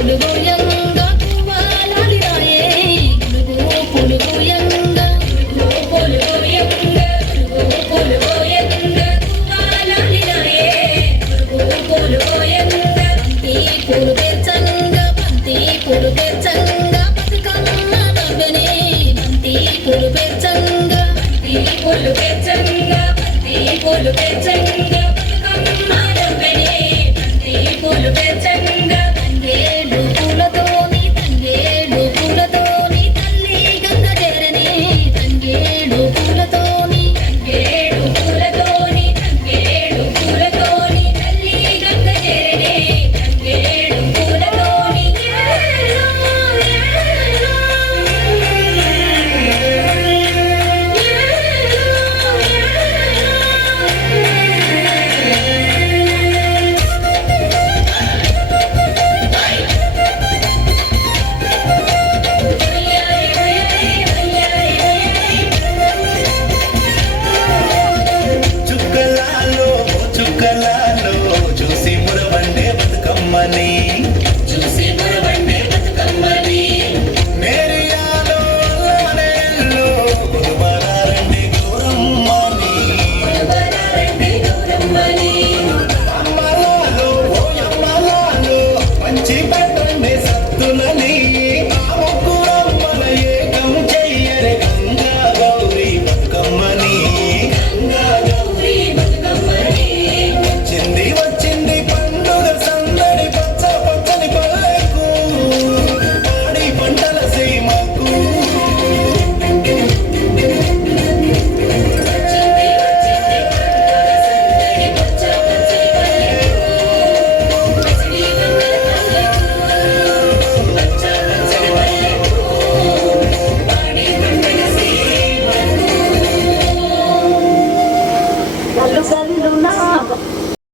Alrededor